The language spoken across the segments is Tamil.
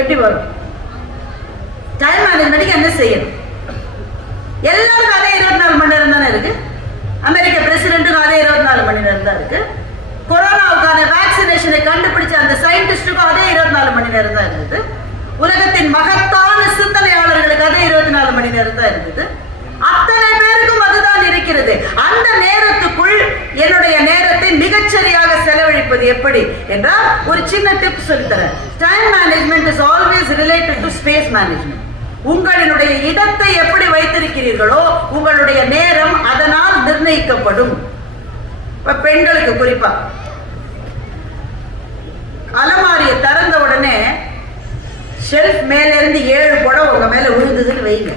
எப்படி வரும்? டைம் மேனேஜ்மெண்ட்டுக்கு என்ன செய்யணும்? எல்லாருக்கும் அதே 24 மணி நேரம் தானே இருக்கு. அமெரிக்க பிரசிடென்ட்டுக்கும் அதே 24 மணி நேரம் தான் இருக்கு. கொரோனாவுக்கான வேக்சினேஷனை கண்டுபிடிச்ச அந்த சயின்டிஸ்டுக்கும் அதே 24 மணி நேரம் தான் இருந்தது. உலகத்தின் மகத்தான சிந்தனையாளர்களுக்கு அதே 24 மணி நேரம் தான் இருந்தது. அத்தனை பேருக்கும் அதுதான் இருக்கிறது. அந்த நேரத்துக்குள் என்னுடைய நேரத்தை மிகச்சரியாக செலவழிப்பது எப்படி என்றால் ஒரு சின்ன டிப் சொல்லித்தரேன். Time management is always related to space management. உங்களுடைய இடத்தை எப்படி வைத்திருக்கிறீர்களோ உங்களுடைய நேரம் அதனால் நிர்ணயிக்கப்படும். இப்ப பெண்களுக்கு குறிப்பா அலமாரியை திறந்த உடனே ஷெல்ஃப் மேல இருந்து 7 புடவை உங்க மேல விழுந்ததுன்னு வைங்க.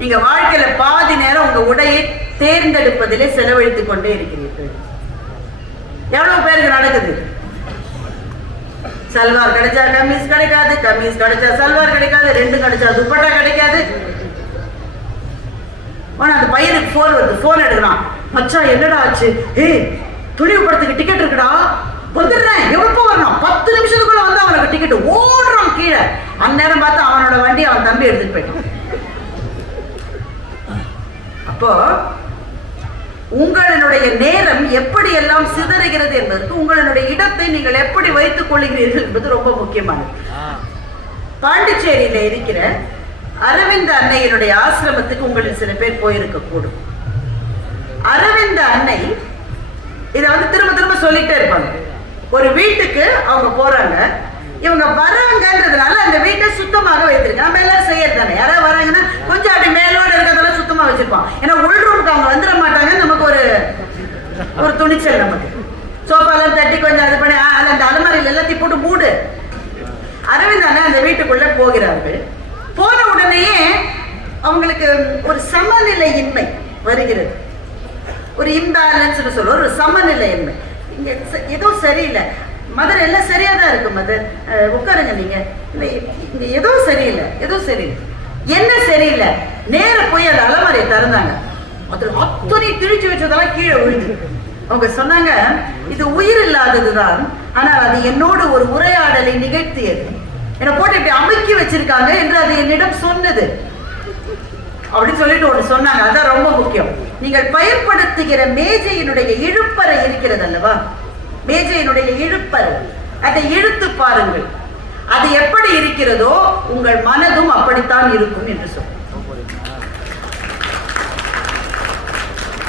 நீங்க வாழ்க்கையில பாதி நேரம் உங்க உடையை தேர்ந்தெடுப்பதிலே செலவழித்துக் கொண்டே இருக்கிறீர்கள். எவ்வளவு பேருக்கு நடக்குது? சல்வார் கிடைச்சா கமீஸ் கிடைக்காது, கமீஸ் கிடைச்சா சல்வார் கிடைக்காது, 2 கிடைச்சா துப்பட்டா கிடைக்காது. அந்த பையனுக்கு போன் வருது, போன் எடுக்கிறான். மச்சான் என்னடா ஆச்சு? துணிவு படத்துக்கு டிக்கெட் இருக்குடா, வந்துடுறேன். எப்போ வரணும்? 10 நிமிஷத்துக்குள்ள வந்து அவனுக்கு டிக்கெட். ஓடுறான் கீழே. அந்நேரம் பார்த்து அவனோட வண்டி அவன் தம்பி எடுத்துட்டு போயிட்டான். அப்போ உங்களுடைய நேரம் எப்படி எல்லாம் சிதறுகிறது என்பதற்கு உங்களுடைய இடத்தை நீங்கள் எப்படி வைத்துக் கொள்கிறீர்கள் என்பது ரொம்ப முக்கியமானது. பாண்டிச்சேரியில இருக்கிற அரவிந்த அன்னையினுடைய ஆசிரமத்துக்கு உங்களில் சில பேர் போயிருக்க கூடும். அரவிந்த அன்னை இதை திரும்ப திரும்ப சொல்லிட்டே இருப்பாங்க. ஒரு வீட்டுக்கு அவங்க போறாங்க, இவங்க வராங்கன்றதுனால அந்த வீட்டை சுத்தமாக வைத்திருக்காங்க. நம்ம எல்லாரும் செய்யறது தானே. யாராவது வராங்கன்னா கொஞ்சம் அப்படி மேலோட இருக்கிறதெல்லாம் சுத்தமா வச்சிருப்பான். ஏன்னா உள் ரூமுக்கு அவங்க வந்துட மாட்டாங்க. நமக்கு ஒரு துணிச்சல். நமக்கு சோஃபாலாம் தட்டி கொஞ்சம் அது பண்ணி அந்த அலமாரியில் எல்லாத்தையும் போட்டு மூடு. அரவிந்தானே அந்த வீட்டுக்குள்ள போகிறார்கள். போன உடனேயே அவங்களுக்கு ஒரு சமநிலையின்மை வருகிறது. ஒரு இம்பேலன்ஸ் சொல்ற ஒரு சமநிலையின்மை. இங்க ஏதோ சரியில்லை. மதர் எல்லாம் சரியா தான் இருக்கு. மதர் உட்காருங்க. நீங்க இங்க ஏதோ சரியில்லை, ஏதோ சரியில்லை. என்ன சரியில்லை? நேர போய் அந்த அலமாரியை திறந்தாங்க. அதுல அத்தனை திழிச்சு வச்சதெல்லாம் கீழே விழுந்து. அவங்க சொன்னாங்க, இது உயிர் இல்லாததுதான், ஆனால் அது என்னோடு ஒரு உரையாடலை நிகழ்த்தியது. என்னை போட்டு இப்படி அமுக்கி வச்சிருக்காங்க என்று அது என்னிடம் சொன்னது அப்படின்னு சொல்லிட்டு ஒன்று சொன்னாங்க. அதான் ரொம்ப முக்கியம். நீங்கள் பயன்படுத்துகிற மேஜையினுடைய இழுப்பறை இருக்கிறது அல்லவா? மேஜையினுடைய இழுப்பறை, அதை இழுத்து பாருங்கள். அது எப்படி இருக்கிறதோ உங்கள் மனதும் அப்படித்தான் இருக்கும் என்று சொல்ல.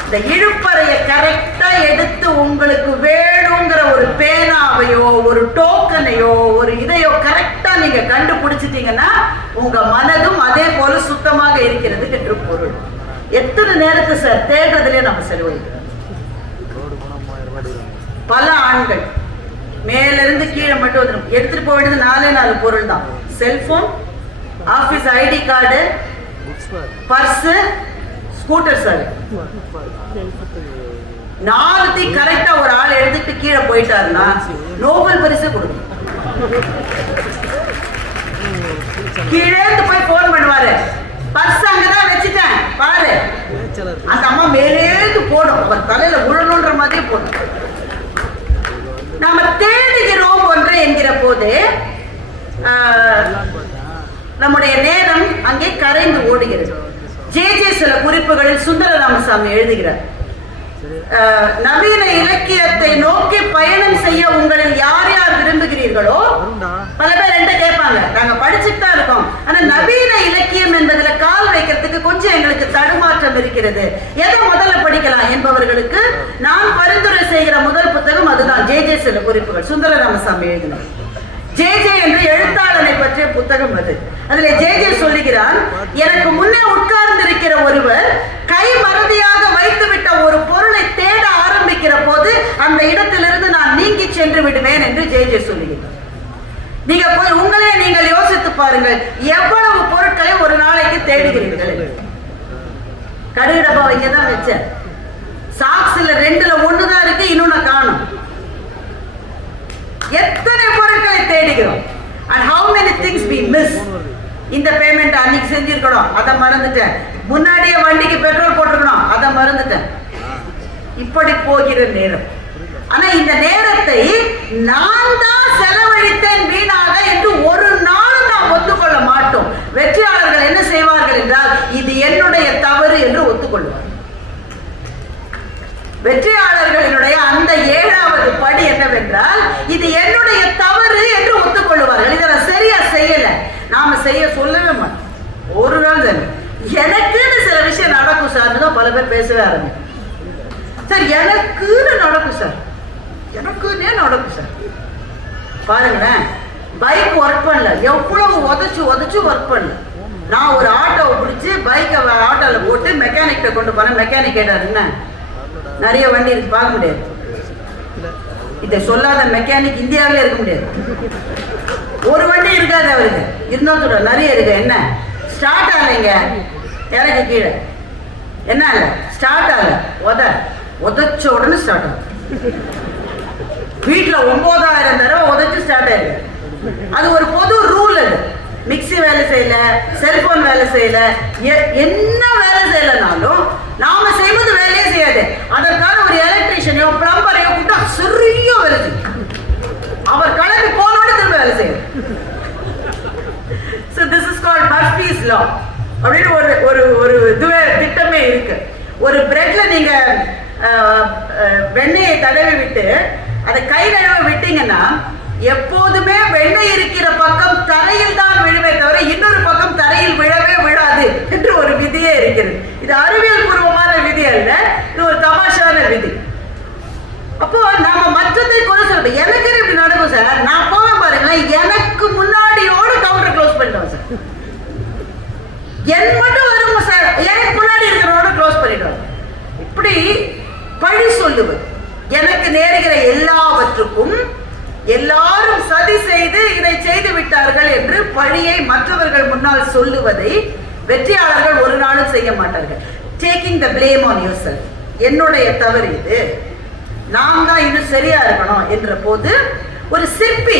இந்த இழுப்பறையை கரெக்டா எடுத்து உங்களுக்கு வேணுங்கிற ஒரு பேனாவையோ ஒரு டோக்கனையோ ஒரு இதையோ கரெக்டா நீங்க கண்டுபிடிச்சிட்டீங்கன்னா உங்க மனதும் அதே போல சுத்தமாக இருக்கிறது என்று பொருள். எத்தனை நேரத்தை சார் தேடுறதுலயே நம்ம செலவழிக்கிறோம். பல ஆண்கள் மேல இருந்து கீழே மட்டும் வந்துடும். எடுத்துட்டு போக வேண்டியது 4 பொருள் தான். Cellphone, office ID card, purse, scooter. Sir 4 கரெக்டா ஒரு ஆள் எடுத்துட்டு கீழே போயிட்டாருன்னா நோபல் பரிசு கொடுக்கும். கீழே போய் போன் பண்ணுவாரு, பர்ஸ் அங்கதான் வச்சுட்டேன் பாரு. அந்த அம்மா மேலேந்து போடும், அவர் தலையில உழணுன்ற மாதிரி போடும். நாம தேடுகிறோம் ஒன்றை என்கிற போது நம்முடைய நேரம் அங்கே கரைந்து ஓடுகிறது. ஜே சில குறிப்புகளில் சுந்தர ராமசாமி எழுதுகிறார், நவீன இலக்கியத்தை நோக்கி பயணம் செய்ய உங்களில் யார் யார் விரும்புகிறீர்களோ, பல பேர் என்கிட்ட கேட்பாங்க, நாங்க படிச்சுட்டு தான் இருக்கோம், ஆனா நவீன இலக்கியம் என்பதுல கால் வைக்கிறதுக்கு கொஞ்சம் எங்களுக்கு தடுமாற்றம் இருக்கிறது, எதை முதல்ல படிக்கலாம் என்பவர்களுக்கு நான் பரிந்துரை செய்கிற முதல் புத்தகம் அதுதான். ஜே சில குறிப்புகள், சுந்தர ராமசாமி எழுதினார். ஜே என்று எழுத்தாளனை பற்றிய புத்தகம் அது. அதுல ஜே சொல்லுகிறார், எனக்கு முன்னே உட்கார்ந்து இருக்கிற ஒருவர் கை மறதியாக வைத்துவிட்ட ஒரு பொருளை தேட ஆரம்பிக்கிற போது அந்த இடத்திலிருந்து நான் நீங்கி சென்று விடுவேன் என்று ஜே சொல்லுகிறார். நீங்க போய் உங்களே நீங்கள் யோசித்து பாருங்கள், எவ்வளவு பொருட்களை ஒரு நாளைக்கு தேடுகிறீர்கள். கடுகு டப்பா இங்கதான் வச்சேன், சாக்ஸ்ல 2ல் 1 தான் இருக்கு, இன்னொன்னு காணும். எத்தனை பொருட்களை தேடுகிறோம். and how many things we miss. இந்த பேமெண்ட் அன்னைக்கு செஞ்சிருக்கணும், அதை மறந்துட்டேன். முன்னாடியே வண்டிக்கு பெட்ரோல் போட்டுக்கணும், அதை மறந்துட்டேன். இப்படி போகிற நேரம். ஆனா இந்த நேரத்தை நான் தான் எல்லாம் செலவழித்தேன் வீணாக என்று ஒரு நாளும் நாம் ஒத்துக்கொள்ள மாட்டோம். வெற்றியாளர்கள் என்ன செய்வார்கள் என்றால், இது என்னுடைய தவறு என்று ஒத்துக்கொள்வார். வெற்றியாளர்களினுடைய அந்த 7வது படி என்னவென்றால், இது என்னுடைய தவறு என்று ஒத்துக்கொள்வார்கள். இதை நான் சரியா செய்யல, நாம செய்ய சொல்லவே மாட்டோம். ஒரு நாள் சரி, எனக்குன்னு சில விஷயம் நடக்கும் சார் தான் பல பேர் பேசவே ஆரம்பிக்கும். சார் எனக்குன்னு நடக்கும் சார், எனக்குன்னே நடக்கும் சார். பாருங்களேன், பைக் ஒர்க் பண்ணல, எவ்வளவு உதச்சு ஒர்க் பண்ணல. நான் ஒரு ஆட்டோவை பிடிச்சி பைக்கை ஆட்டோவில் போட்டு மெக்கானிக்கிட்ட கொண்டு போனேன். மெக்கானிக் கேட்டார், என்ன நிறைய வண்டி இருக்கு பார்க்க முடியாது, இதை சொல்லாத மெக்கானிக் இந்தியாவிலே இருக்க முடியாது. ஒரு வண்டி இருக்காது அவருக்கு, இருந்தாலும் சொல்ற நிறைய இருக்கு. என்ன ஸ்டார்ட் ஆகலைங்க, இறக்கு கீழே, என்ன இல்லை ஸ்டார்ட் ஆகல, உதச்ச உடனே ஸ்டார்ட் ஆகும். வீட்டில் 9000 தடவை உதச்சு ஸ்டார்ட் ஆயிருக்கு. அது ஒரு பொது ரூல். அது மிக்சி வேலை செய்யல, செல்போன் வேலை செய்யல, என்ன வேலை செய்யலனாலும் நாம செய்வது வேலையே செய்யாது. அதற்கான ஒரு எலக்ட்ரீஷியனையோ பிளம்பரையோ கூட்டா சரியா வேலை செய்யும். அவர் கிளம்பி போனோட திரும்ப வேலை செய்யும். So this is called Murphy's law அப்படின்னு ஒரு இதுவே திட்டமே இருக்கு. ஒரு பிரெட்ல நீங்க வெண்ணெயை தடவி விட்டு அதை கை நழுவ விட்டீங்கன்னா எப்போதுமே வெண்ணெய் இருக்கிற பக்கம் தரையில் தான் விழுவே தவிர இன்னொரு பக்கம் தரையில் விழவே விழாது என்று ஒரு விதியே இருக்கிறது. இது அறிவியல் பூர்வமான விதி அல்ல, இது ஒரு தமாஷான விதி. அப்போ நாம மற்றதை கூட சொல்றோம். எனக்கு இப்படி நடக்கும் சார், நான் போவேன் பாருங்களேன், எனக்கு முன்னாடியோடு கவுண்டர் க்ளோஸ் பண்ணிட்டோம் சார். என் மட்டும் வரும் சார், எனக்கு முன்னாடி இருக்கிறவனோட க்ளோஸ் பண்ணிடுவாங்க. இப்படி பழி சொல்லுவது, எனக்கு நேருகிற எல்லாவற்றுக்கும் எல்லாரும் சதி செய்து இதை செய்து விட்டார்கள் என்று பழியை மற்றவர்கள் முன்னால் சொல்லுவதை வெற்றியாளர்கள் ஒரு நாளும் செய்ய மாட்டார்கள். Taking the blame on yourself, என்னுடைய தவறு இது, நான் தான் இன்னும் சரியா இருக்கணும் என்ற போது, ஒரு சிற்பி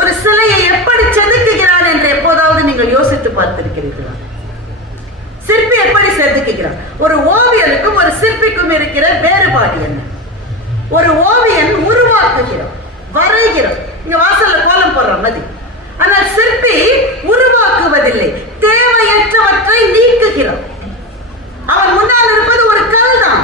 ஒரு சிலையை எப்படி செதுக்குகிறான் என்று எப்போதாவது நீங்கள் யோசித்து பார்த்திருக்கிறீர்களா? சிற்பி எப்படி செதுக்குகிறான்? ஒரு ஓவியனுக்கும் ஒரு சிற்பிக்கும் இருக்கிற வேறுபாடு என்ன? ஒரு ஓவியன் உருவாக்குகிறான், வரைகிறான், இங்க வாசல்ல கோலம் போடுறான் மதி. ஆனால் சிற்பி உருவாக்குவதில்லை, தேவையற்றவற்றை நீக்குகிறான். அவன் முன்னால் இருப்பது ஒரு கல் தான்.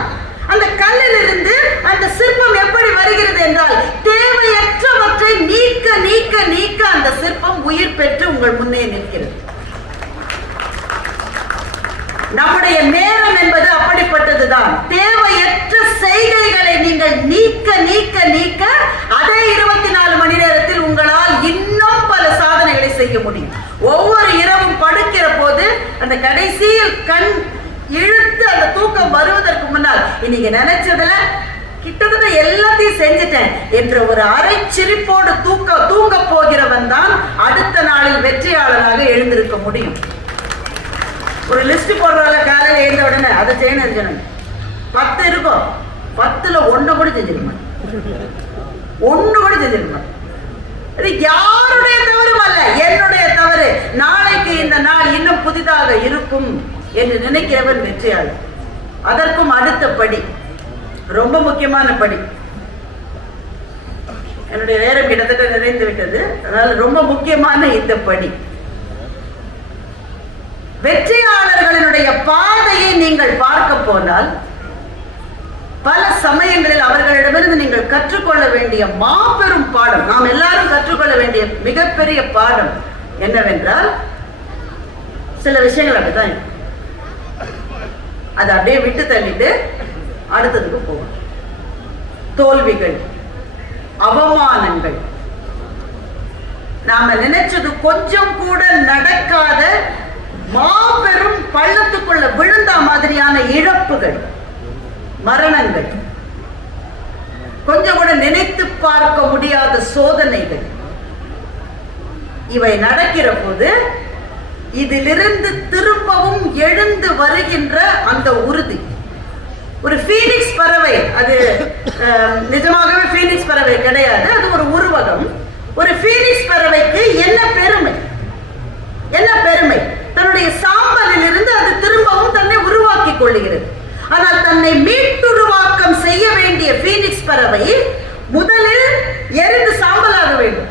அந்த கல்லில் இருந்து அந்த சிற்பம் எப்படி வருகிறது என்றால், தேவையற்றவற்றை நீக்க நீக்க நீக்க அந்த சிற்பம் உயிர் பெற்று உங்கள் முன்னே நிற்கிறது. நம்முடைய நேரம் என்பது அப்படிப்பட்டதுதான். தேவையற்ற செய்கைகளை நீங்கள் நீக்க நீக்க நீக்க அதே 24 மணி நேரத்தில் உங்களால் இன்னும் பல சாதனைகளை செய்ய முடியும். ஒவ்வொரு இரவும் படுக்கிற போது அந்த கடைசியில் கண் இழுத்து அந்த தூக்கம் வருவதற்கு முன்னால், இன்னைக்கு நினைச்சதுல கிட்டத்தட்ட எல்லாத்தையும் செஞ்சுட்டேன் என்ற ஒரு அரை சிரிப்போடு தூங்க போகிறவன் தான் அடுத்த நாளில் வெற்றியாளராக எழுந்திருக்க முடியும். ஒரு லிஸ்ட் போடுறதால காலையில் எழுந்த உடனே அதை செய்யணும், 10 இருக்கும், 10ல் 1 கூட செஞ்சிருக்க, 1 கூட செஞ்சிருக்க. இது யாருடைய தவறும் அல்ல, என்னுடைய தவறு. நாளைக்கு இந்த நாள் இன்னும் புதிதாக இருக்கும் என்று நினைக்கிறவன் வெற்றியாளர். அதற்கும் அடுத்த படி, ரொம்ப முக்கியமான படி. என்னுடைய நேரம் கிட்டத்தட்ட நிறைந்து விட்டது, அதனால ரொம்ப முக்கியமான இந்த படி. வெற்றியாளர்களினுடைய பாதையை நீங்கள் பார்க்க போனால் பல சமயங்களில் அவர்களிடமிருந்து நீங்கள் கற்றுக்கொள்ள வேண்டிய மாபெரும் பாடம், நாம் எல்லாரும் கற்றுக்கொள்ள வேண்டிய மிகப்பெரிய பாடம் என்னவென்றால், சில விஷயங்கள் அப்படிதான் அதை அப்படியே விட்டு தள்ளிட்டு அடுத்ததுக்கு போகும். தோல்விகள், அவமானங்கள், நாம நினைச்சது கொஞ்சம் கூட நடக்காத மாபெரும் பள்ளத்துக்குள்ள விழுந்த மாதிரியான இழப்புகள், மரணங்கள், கொஞ்சம் கூட நினைத்து பார்க்க முடியாத சோதனைகள், இவை நடக்கிற போது இதிலிருந்து திரும்பவும் எழுந்து வருகின்ற அந்த உறுதி. ஒரு பீனிக்ஸ் பறவை, அது நிஜமாகவே பீனிக்ஸ் பறவை கிடையாது, அது ஒரு உருவகம். ஒரு பீனிக்ஸ் பறவைக்கு என்ன பெருமை, என்ன பெருமை? தன்னுடைய சாம்பலில் இருந்து அது திரும்பவும் தன்னை உருவாக்கி கொள்ளுகிறது. ஆனால் தன்னை மீட்டுருவாக்கம் செய்ய வேண்டிய பீனிக்ஸ் பறவை முதலில் எரிந்து சாம்பலாக வேண்டும்.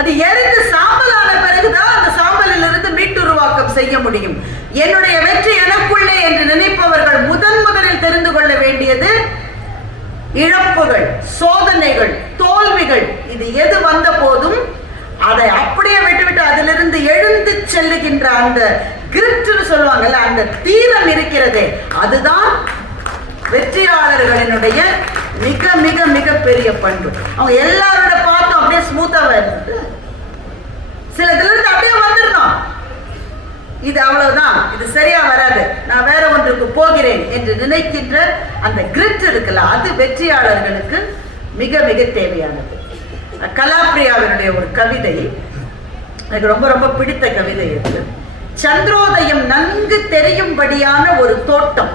அது எரிந்து சாம்பலான பிறகுதான் அந்த சாம்பலில் இருந்து மீட்டுருவாக்கம் செய்ய முடியும். என்னுடைய வெற்றி எனக்குள்ளே என்று நினைப்பவர்கள் முதலில் தெரிந்து கொள்ள வேண்டியது இழப்புகள், சோதனைகள், தோல்விகள், இது எது வந்த போதும் அதை அப்படியே விட்டுவிட்டு அதிலிருந்து எழுந்து செல்லுகின்ற அந்த கிரிட்னு சொல்லுவாங்கல்ல, அந்த தீரம் இருக்கிறதே, அதுதான் வெற்றியாளர்களினுடைய மிக மிக மிக பெரிய பண்பு. அவங்க எல்லாரோட பார்த்தோம் அப்படியே ஸ்மூத்தாவா இருந்தது, சிலதுல இருந்து அப்படியே வந்துடணும், இது அவ்வளவுதான், இது சரியா வராது, நான் வேற ஒன்றுக்கு போகிறேன் என்று நினைக்கின்ற அந்த கிரிட் இருக்குல்ல, அது வெற்றியாளர்களுக்கு மிக மிக தேவையானது. கலாப்ரியாவினுடைய ஒரு கவிதை எனக்கு ரொம்ப ரொம்ப பிடித்த கவிதை இது. சந்திரோதயம் நன்கு தெரியும்படியான ஒரு தோட்டம்.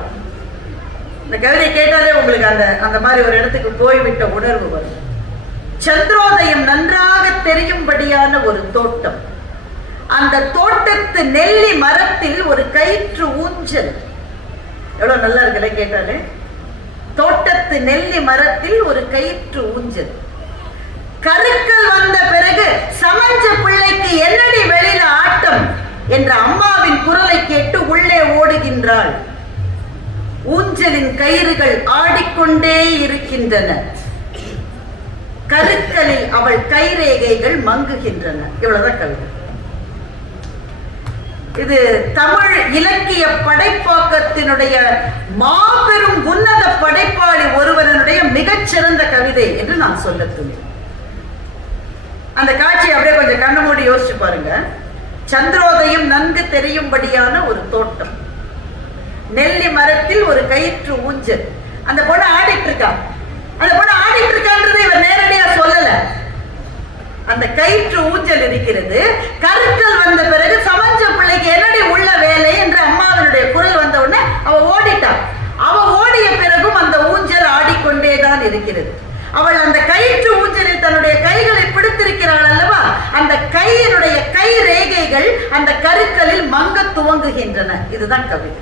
இந்த கவிதை கேட்டாலே உங்களுக்கு அந்த மாதிரி ஒரு இடத்துக்கு போய்விட்ட உணர்வு வரும். சந்திரோதயம் நன்றாக தெரியும்படியான ஒரு தோட்டம். அந்த தோட்டத்து நெல்லி மரத்தில் ஒரு கயிற்று ஊஞ்சல். எவ்வளவு நல்லா இருக்குல்ல கேட்டாலே. தோட்டத்து நெல்லி மரத்தில் ஒரு கயிற்று ஊஞ்சல். கருக்கள் வந்த பிறகு சமஞ்ச பிள்ளைக்கு என்னடி வெளியில ஆட்டம் என்ற அம்மாவின் குரலை கேட்டு உள்ளே ஓடுகின்றாள். ஊஞ்சலின் கயிறுகள் ஆடிக்கொண்டே இருக்கின்றன. கருக்களில் அவள் கைரேகைகள் மங்குகின்றன. இவ்வளவுதான் கவிதை. இது தமிழ் இலக்கிய படைப்பாக்கத்தினுடைய மாபெரும் உன்னத படைப்பாளி ஒருவனுடைய மிகச்சிறந்த கவிதை என்று நான் சொல்ல துணிகிறேன். அந்த காட்சி அப்படியே கொஞ்சம் கண்ணு மூடி யோசிச்சு பாருங்க. சந்திரோதயம் நன்கு தெரியும்படியான ஒரு தோட்டம், நெல்லி மரத்தில் ஒரு கயிற்று ஊஞ்சல். அந்த பொண்ணு ஆடிட்டு இருக்கா. அந்த பொண்ணு ஆடிட்டு இருக்கான்றதை இவர் நேரடியா சொல்லல. அந்த கயிற்று ஊஞ்சல் இருக்கிறது. கருக்கள் வந்த பிறகு சமஞ்ச பிள்ளைக்கு என்னடி உள்ள வேலை என்று அம்மாவினுடைய குரல் வந்த உடனே அவ ஓடிட்டாள். அவ ஓடிய பிறகும் அந்த ஊஞ்சல் ஆடிக்கொண்டேதான் இருக்கிறது. அவள் அந்த கயிற்று ஊஞ்சலில் தன்னுடைய கைகளை பிடித்திருக்கிறாள் அல்லவா, அந்த கையினுடைய கை ரேகைகள் அந்த கருக்களில் மங்க துவங்குகின்றன. இதுதான் கவிதை.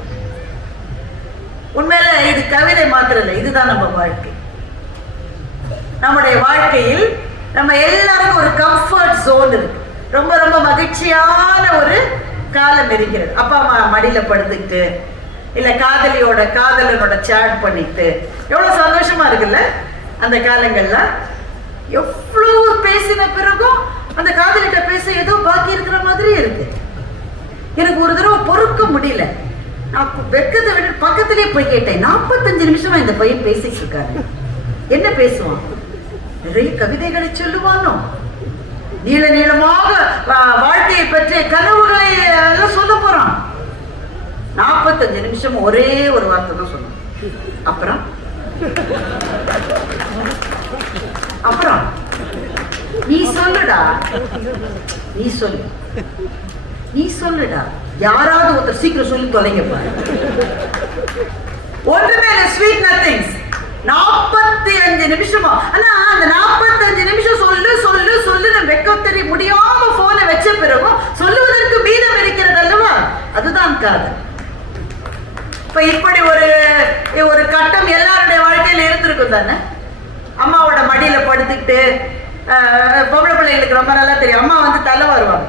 உண்மையில இது கவிதை மாத்திரம் இல்லை, இதுதான் நம்ம வாழ்க்கை. நம்முடைய வாழ்க்கையில் நம்ம எல்லாருக்கும் ஒரு கம்ஃபர்ட் ஜோன் இருக்கு. ரொம்ப ரொம்ப மகிழ்ச்சியான ஒரு காலம் இருக்கிறது. அப்பா அம்மா மடியில படுத்துக்கிட்டு, இல்ல காதலனோட சேட் பண்ணிட்டு எவ்வளவு சந்தோஷமா இருக்குல்ல. அந்த காலங்கள்ல எவ்வளவு பேசின பிறகும் அந்த காதலிட்ட பேச ஏதோ பாக்கி இருக்கிற மாதிரி இருக்கு. எனக்கு ஒரு தடவை பொறுக்க முடியல. நான் வெக்கத்தை விட பக்கத்திலே போய் கேட்டேன், 45 நிமிஷமா இந்த பையன் பேசிட்டு இருக்காரு, என்ன பேசுவான்? நிறைய கவிதைகளை சொல்லுவானோ, நீள நீளமாக வாழ்க்கையை பற்றிய கனவுகளை எல்லாம் சொல்ல போறான். 45 நிமிஷம் ஒரே ஒரு வார்த்தை தான் சொன்னான். அப்புறம் நீ சொல்லுடா, நீ சொல்லுடா, யாராவது ஒருத்தர் சீக்கிரம் சொல்லி தொலைங்க பாரு. ஒன்றுமே ஸ்வீட் நத்திங்ஸ். 45 நிமிஷமா. ஆனா அந்த 45 நிமிஷம் சொல்லு வெக்கத்தறி முடியாம போனை வச்ச பிறகும் சொல்லுவதற்கு மீதம் இருக்கிறது அல்லவா, அதுதான் காதல். இப்ப இப்படி ஒரு கட்டம் எல்லாருடைய வாழ்க்கையில இருந்திருக்கும் தானே. அம்மாவோட மடியில படுத்துக்கிட்டு, பொம்பளை பிள்ளைகளுக்கு ரொம்ப நல்லா தெரியும், அம்மா வந்து தலை வருவாங்க.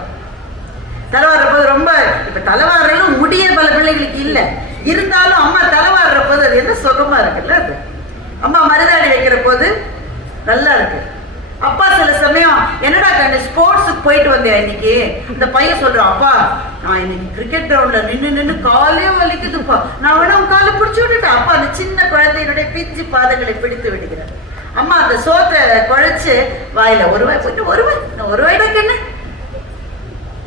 தலைவாடுற போது ரொம்ப, இப்ப தலைவாடுறதும் முடிய பல பிள்ளைகளுக்கு இல்ல, இருந்தாலும் அம்மா தலைவாடுற போது அது என்ன சுகமா இருக்குல்ல. அது அம்மா மருதாணி வைக்கிற போது நல்லா இருக்கு. அப்பா சில சமயம் என்னடா கண்ணு ஸ்போர்ட்ஸுக்கு போயிட்டு வந்தேன் இன்னைக்கு, இந்த பையன் சொல்றான், அப்பா நான் இன்னைக்கு கிரிக்கெட் கிரவுண்ட்ல நின்று காலே வலிக்குதுப்பா, நான் வேணா உன் காலை பிடிச்சி விட்டுட்டேன். அப்பா அந்த சின்ன குழந்தையினுடைய பிஞ்சு பாதங்களை பிடித்து விடுகிறேன். அம்மா அந்த சோத்தை குழைச்சு வாயில ஒரு வாய் போயிட்டு ஒரு வாய்டா கண்ணு.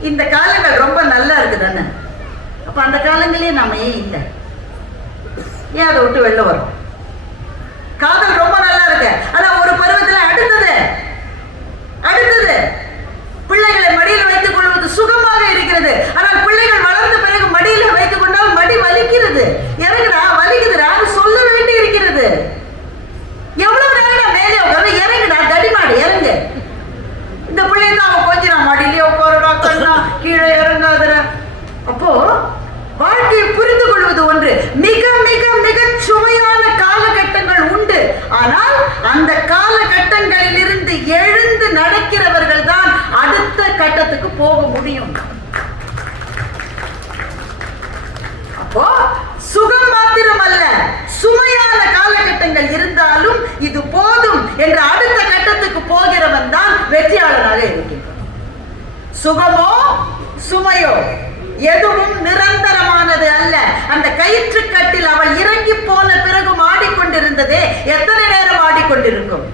இந்த காலங்கள் ரொம்ப நல்லா இருக்கு தானே. அப்ப அந்த காலங்களே நாம ஏன் இல்லை, ஏன் அதை விட்டு வெளில வரும்? காதல் ரொம்ப நல்லா இருக்கு. ஆனா ஒரு பருவத்துல அடுத்தது பிள்ளைகளை மடியில் வைத்துக் கொள்வது சுகமாக இருக்கிறது. ஆனால் பிள்ளைகள் வளர்ந்த பிறகு மடியில வைத்துக் கொண்டால் மடி வலிக்கிறது. இறங்குடா வலிக்குதுடா சொல்ல வேண்டி இருக்கிறது. எவ்வளவு நேரம் மேலே உட்காந்து இறங்குடா தடிமாடு இறங்கு. இந்த பிள்ளைங்க தான் அவன் கொஞ்சம் நான் மடியிலே உட்காருடா கண்ணா கீழே இறங்காதுற. அப்போ வாழ்க்கையை புரிந்து கொள்வது ஒன்று. மிக மிக மிக சுவையான காலகட்டங்கள் உண்டு. ஆனா எழுந்து நடக்கிறவர்கள் தான் அடுத்த கட்டத்துக்கு போக முடியும். அப்போ சுகம் மாத்திரம் அல்ல, சுமையான காலகட்டங்கள் இருந்தாலும் இது போதும் என்ற அடுத்த கட்டத்துக்கு போகிறவன் தான் வெற்றியாளராக இருக்கின்றான். சுகமோ சுமையோ எதுவும் நிரந்தரமானது அல்ல. அந்த கயிற்று கட்டில் அவள் இறங்கி போன பிறகு ஆடிக்கொண்டிருந்ததே எத்தனை நேரம் ஆடிக்கொண்டிருக்கும்?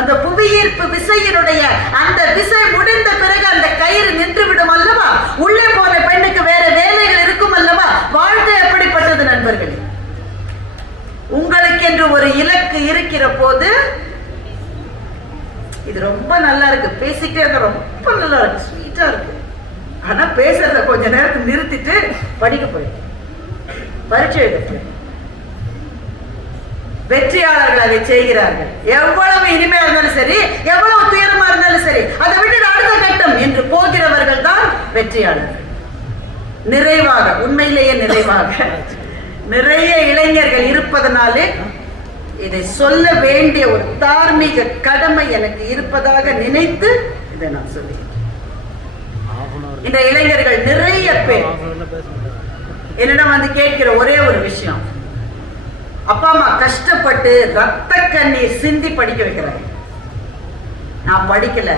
அந்த புவியீர்ப்பு விசையினுடைய அந்த விசை முடிந்த பிறகு அந்த கயிறு நின்று விடும் அல்லவா? உள்ளே போன பெண்ணுக்கு வேற வேலைகள் இருக்கும் அல்லவா? வாழ்க்கை எப்படிப்பட்டது நண்பர்களே? உங்களுக்கு என்று ஒரு இலக்கு இருக்கிற போது இது ரொம்ப நல்லா இருக்கு, பேசிக்கிட்டே ரொம்ப நல்லா இருக்கு, ஸ்வீட்டா இருக்கு. ஆனா பேசுறத கொஞ்ச நேரத்துக்கு நிறுத்திட்டு படிக்க போயிடும், பரீட்சை எழுத. வெற்றியாளர்கள் அதை செய்கிறார்கள். எவ்வளவு இனிமையா இருந்தாலும் சரி, எவ்வளவு துயரமா இருந்தாலும் சரி, அதை விட்டு அடுத்த கட்டம் என்று போகிறவர்கள் தான் வெற்றியாளர்கள். நிறைவாக, உண்மையிலேயே நிறைவாக நிறைய இளைஞர்கள் இருப்பதனாலே இதை சொல்ல வேண்டிய ஒரு தார்மீக கடமை எனக்கு இருப்பதாக நினைத்து இதை நான் சொல்லுகிறேன். இந்த இளைஞர்கள் நிறைய பேர் என்னிடம் வந்து கேட்கிற ஒரே ஒரு விஷயம், அப்பா அம்மா கஷ்டப்பட்டு ரத்த கண்ணீர் சிந்தி படிக்க வைக்கிறாங்க, நான் படிக்கல,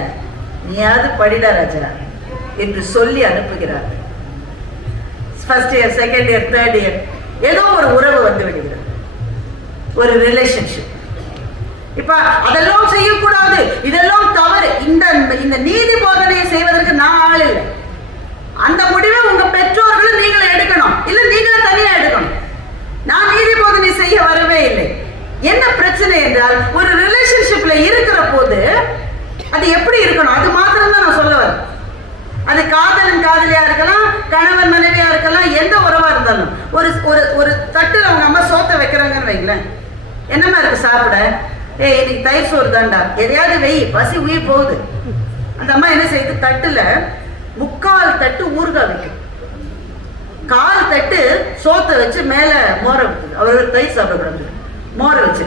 நீயாவது படிடா ராஜா என்று சொல்லி அனுப்புகிறார். First year, second year, third year, ஏதோ ஒரு உறவு வந்து விடுகிறது, ஒரு ரிலேஷன்ஷிப். இப்ப அதெல்லாம் செய்யக்கூடாது, இதெல்லாம் தவறு. இந்த நீதி போதனையை செய்வதற்கு நான் ஆள் இல்லை. அந்த முடிவை உங்க பெற்றோர்களும் நீங்களே எடுக்கணும், இல்ல நீங்களே தனியா எடுக்கணும். நான் நீதி போதனை செய்ய வரவே இல்லை. என்ன பிரச்சனை என்றால், ஒரு ரிலேஷன்ஷிப்ல இருக்கிற போது அது எப்படி இருக்கணும் அது மாத்திரம் தான் நான் சொல்ல வரேன். அது காதலன் காதலியா இருக்கலாம், கணவன் மனைவியா இருக்கலாம், எந்த உறவா இருந்தாலும். ஒரு ஒரு தட்டுல அவங்க அம்மா சோத்தை வைக்கிறாங்கன்னு வைங்களேன், என்னமா இருக்கு சாப்பிட? இன்னைக்கு தயிர் சோறு தாண்டா, எதையாவது வெய், பசி உயிர் போகுது. அந்த அம்மா என்ன செய்யுது, தட்டுல 3/4 தட்டு ஊறுகாய் வைக்கும், 1/4 தட்டு சோத்தை வச்சு மேல மோரை வைக்குது. அவர் தயிர் சாப்பிடக்கூடாது, மோரை வச்சு.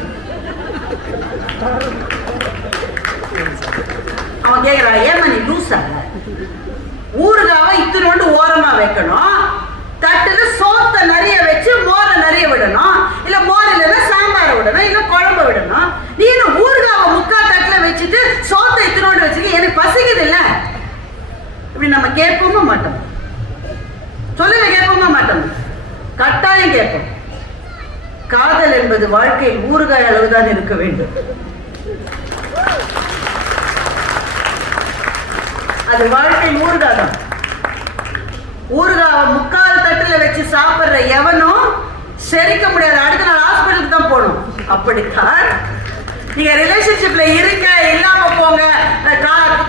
அவன் கேட்கிறான், ஏமா நீ லூசா? ஊறுகாவை இத்தினோண்டு ஓரமா வைக்கணும், தட்டுல சோத்தை நிறைய வச்சு மோரை நிறைய விடணும், இல்ல மோர் இல்லைன்னா சாம்பாரை விடணும், இல்ல குழம்பு விடணும். நீ ஊறுகாவை 3/4 தட்டுல வச்சுட்டு சோத்தை இத்தினோண்டு வச்சுக்க, எனக்கு பசிக்குது இல்ல? இப்படி நம்ம கேட்போமா மாட்டோம்? சொல்லுங்க, கேட்போமா மாட்டோம்? கட்டாயம் கேட்போம். காதல் என்பது வாழ்க்கையில் ஊறுகாய் அளவுதான் இருக்க வேண்டும். அது வாழ்க்கையில் ஊறுகாய் தான். ஊறுகாவை 3/4 தட்டுல வச்சு சாப்பிடுற எவனும் செரிக்க முடியாது, அடுத்த நாள் ஹாஸ்பிட்டலுக்கு தான் போகணும். அப்படித்தான் நீங்க ரிலேஷன்ஷிப்ல இருக்க, இல்லாம போங்க,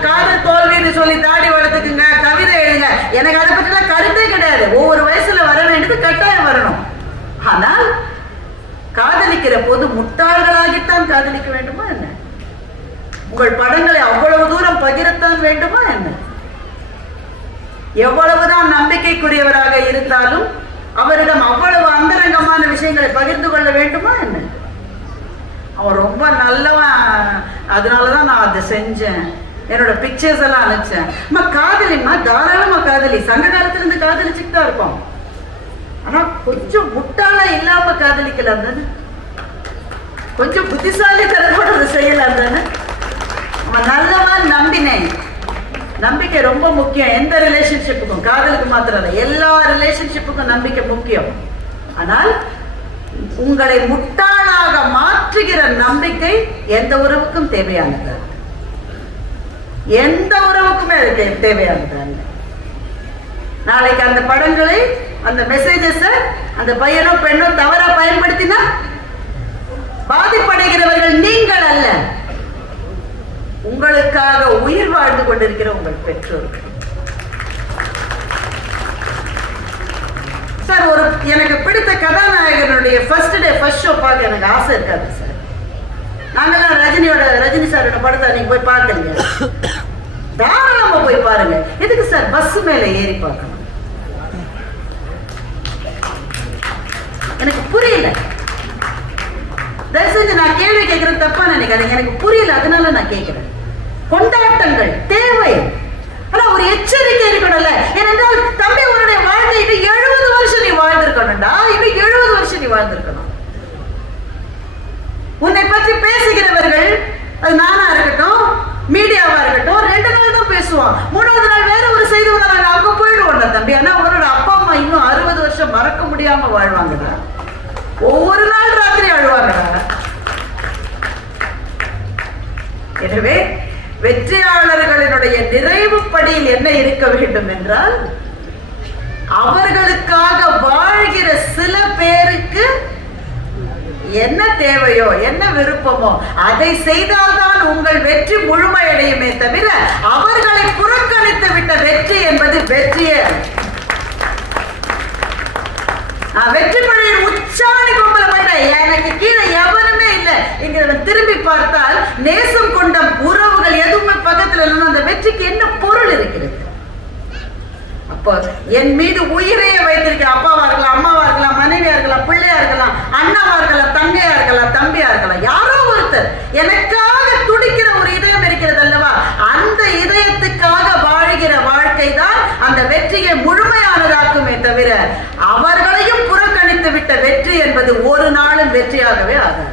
காதல் தோல்வின்னு சொல்லி தாடி வளர்த்துக்குங்க, கவிதை எழுதுங்க, எனக்கு அதை பற்றிலாம் கருத்தே கிடையாது. ஒவ்வொரு வயசுல வர வேண்டியது கட்டாயம் வரணும். ஆனால் காதலிக்கிற போது முட்டாள்களாகித்தான் காதலிக்க வேண்டுமா என்ன? உங்கள் படங்களை அவ்வளவு தூரம் பகிரத்தான் வேண்டுமா என்ன? எவ்வளவுதான் நம்பிக்கைக்குரியவராக இருந்தாலும் அவரிடம் அவ்வளவு அந்தரங்கமான விஷயங்களை பகிர்ந்து கொள்ள வேண்டுமா என்ன? அவன் ரொம்ப நல்லவன், அதனாலதான் நான் அதை செஞ்சேன், என்னோட பிக்சர்ஸ் எல்லாம் அனுப்பிச்சேன். காதலிமா, தாராளமா காதலி, சங்க காலத்துல இருந்து காதலிச்சுட்டு தான் இருப்போம். ஆனா கொஞ்சம் முட்டாளா இல்லாம காதலிக்கலாம் தானே, கொஞ்சம் புத்திசாலித்தனோட அதை செய்யலாம் தானே. அவன் நல்லவன் நம்பினேன். நம்பிக்கை ரொம்ப முக்கியம் எந்த ரிலேஷன்ஷிப்புக்கும், காதலுக்கு மாத்திரம் இல்லை, எல்லா ரிலேஷன்ஷிப்புக்கும் நம்பிக்கை முக்கியம். ஆனால் உங்களை முட்டாளாக மாற்றுகிற நம்பிக்கை எந்த உறவுக்கும் தேவையானது, எந்த உறவுக்குமே அது தேவையானது. நாளைக்கு அந்த படங்களை, அந்த மெசேஜஸ் அந்த பையனோ பெண்ணோ தவறா பயன்படுத்தினா பாதிப்படைகிறவர்கள் நீங்கள் அல்ல, உங்களுக்காக உயிர் வாழ்ந்து கொண்டிருக்கிற உங்கள் பெற்றோர்கள். சார், ஒரு எனக்கு பிடித்த கதாநாயகனுடைய ஃபர்ஸ்ட் டே ஃபர்ஸ்ட் ஷோ பார்க்க எனக்கு ஆசை இருக்காது சார். நாங்கெல்லாம் ரஜினி சாரோட படத்தை நீங்க போய் பார்க்கறீங்க, தாராளமா போய் பாருங்க. எதுக்கு சார் பஸ் மேல ஏறி பார்க்கணும்? எனக்கு புரியல. தயவு செஞ்சு நான் கேள்வி கேட்கறது தப்பா நினைக்காதீங்க, எனக்கு புரியல, அதனால நான் கேட்கிறேன். கொண்டாட்டங்கள் தேவை. ஆனா ஒரு எச்சரிக்கை இருக்கணும்ல. ஏனென்றால் தம்பி, உன்னுடைய வாழ்க்கை இன்னும் 70 வருஷம் நீ வாழ்ந்திருக்கணும்டா. இன்னும் 70 வருஷம் நீ வாழ்ந்திருக்கணும். உன்னை பற்றி பேசுகிறவர்கள், அது நானா இருக்கட்டும், மீடியாவா இருக்கட்டும், 2 நாள் தான் பேசுவான். 3வது நாள் வேற ஒரு செய்தி வந்தா நாங்க அங்க போயிடுவோம்டா தம்பி. ஆனா உன்னோட அப்பா அம்மா இன்னும் 60 வருஷம் மறக்க முடியாம வாழ்வாங்கடா. ஒவ்வொரு நாள் ராத்திரி அழுவாங்கடா. எனவே வெற்றியாளர்களினுடைய நிறைவு படியில் என்ன இருக்க வேண்டும் என்றால், அவர்களுக்காக வாழ்கிற சில பேருக்கு என்ன தேவையோ, என்ன விருப்பமோ அதை செய்தால்தான் உங்கள் வெற்றி முழுமையடையுமே தவிர, அவர்களை புறக்கணித்து விட்ட வெற்றி என்பது வெற்றியே. வெற்றி படையின் உச்சாணி கொம்பல போயிட்ட, எனக்கு கீழே எவனுமே இல்லை. இங்க திரும்பி பார்த்தால் நேசம் கொண்ட உறவுகள் எதுவுமே பக்கத்துல இல்லைன்னா அந்த வெற்றிக்கு என்ன பொருள் இருக்கிறது? அப்போ என் மீது உயிரையே வைத்திருக்கிற அப்பாவா இருக்கலாம், அம்மாவா இருக்கலாம், மனைவியா இருக்கலாம், பிள்ளையா இருக்கலாம், அண்ணாவா இருக்கலாம், தங்கையா இருக்கலாம், தம்பியா இருக்கலாம், யாரோ ஒருத்தர் எனக்காக துடிக்கிற ஒரு இதயம் இருக்கிறது அல்லவா? அந்த இதயத்துக்காக வாழ்கிற வாழ்க்கை தான் அந்த வெற்றியை முழுமையானதாக்குமே தவிர, அவர்களையும் புறக்கணித்து விட்ட வெற்றி என்பது ஒரு நாளும் வெற்றியாகவே ஆகாது.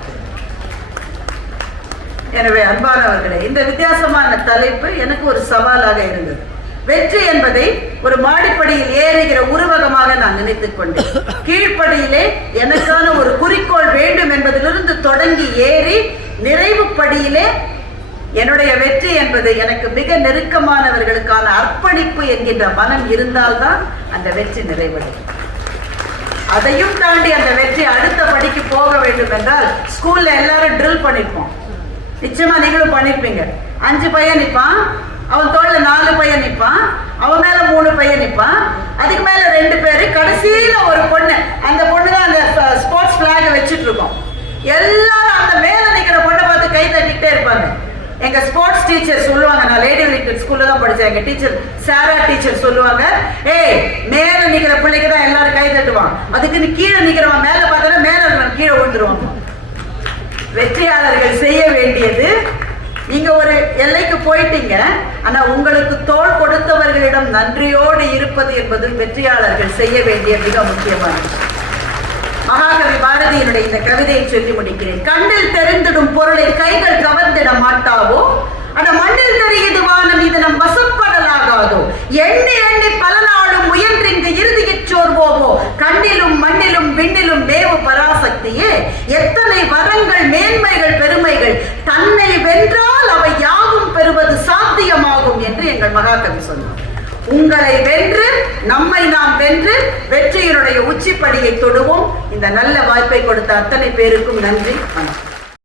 எனவே அன்பானவர்களே, இந்த வித்தியாசமான தலைப்பு எனக்கு ஒரு சவாலாக இருந்தது. வெற்றி என்பதை ஒரு மாடிப்படியில் ஏறுகிற உருவகமாக நான் நினைத்துக் கொண்டேன். கீழ்ப்படியிலே எனக்கான ஒரு குறிக்கோள் வேண்டும் என்பதிலிருந்து தொடங்கி ஏறி நிறைவு படியிலே என்னுடைய வெற்றி என்பது எனக்கு மிக நெருக்கமானவர்களுக்கான அர்ப்பணிப்பு என்கின்ற மனம் இருந்தால்தான் அந்த வெற்றி நிறைவடையும். அதையும் தாண்டி அந்த வெற்றி அடுத்த படிக்கு போக வேண்டும் என்றால், ஸ்கூல்ல எல்லாரும் ட்ரில் பண்ணிருப்போம். நிச்சயமா நீங்களும் பண்ணிருப்பீங்க. 5 பையன் நிற்பான், அவன் தோல்ல 4 பையன் நிற்பான், அவன் மேல 3 பையன் நிற்பான், அதுக்கு மேல 2 பேரு, கடைசியில ஒரு பொண்ணு. அந்த பொண்ணு தான் அந்த ஸ்போர்ட்ஸ் பிளாக் வச்சுட்டு இருக்கோம். எல்லாரும் அந்த மேல நிக்கிற பொண்ணை பார்த்து கை தட்டிக்கிட்டே இருப்பாங்க. எங்க ஸ்போர்ட்ஸ் டீச்சர் சொல்லுவாங்க, நான் லேடி விலிங்டன் ஸ்கூல்ல தான் படிச்சேன். எங்க டீச்சர் சாரா டீச்சர் சொல்லுவாங்க, ஏய் மேல நிக்கிற பிள்ளைக்கு தான் எல்லாரும் கை தட்டுவான், அதுக்கு நீ கீழே நிக்கிறவன் மேல பார்த்தா மேல இருக்கிறவன் கீழே விழுந்துருவாங்க. வெற்றியாளர்கள் செய்ய வேண்டியது, நீங்க ஒரு எல்லைக்கு போயிட்டீங்க, ஆனா உங்களுக்கு தோள் கொடுத்தவர்களிடம் நன்றியோடு இருப்பது என்பது வெற்றியாளர்கள் செய்ய வேண்டிய மிக முக்கியமானது. மகாகவி பாரதியினுடைய இந்த கவிதையை சொல்லி முடிக்கிறேன். கண்ணில் தெரிந்திடும் பொருளை கைகள் கவர்ந்திட மாட்டாவோ, ஆனா மண்ணில் தெரியுது வானம் இது நம் வசப்படலாகாதோ, எண்ணி எண்ணி பல நாளும் முயன்றிங்கு இறுதியச் சோர்வோவோ, கண்ணிலும் மண்ணிலும் விண்ணிலும் தேவ பராசக்தியே, எத்தனை வரங்கள் மேன்மைகள் பெருமைகள், தன்னை வென்றால் அவை யாவும் பெறுவது சாத்தியமாகும் என்று எங்கள் மகாகவி சொன்னார். உங்களை வென்று நம்மை நாம் வென்று வெற்றியினுடைய உச்சிப்படியை தொடுவோம். இந்த நல்ல வாய்ப்பை கொடுத்த அத்தனை பேருக்கும் நன்றி. வணக்கம்.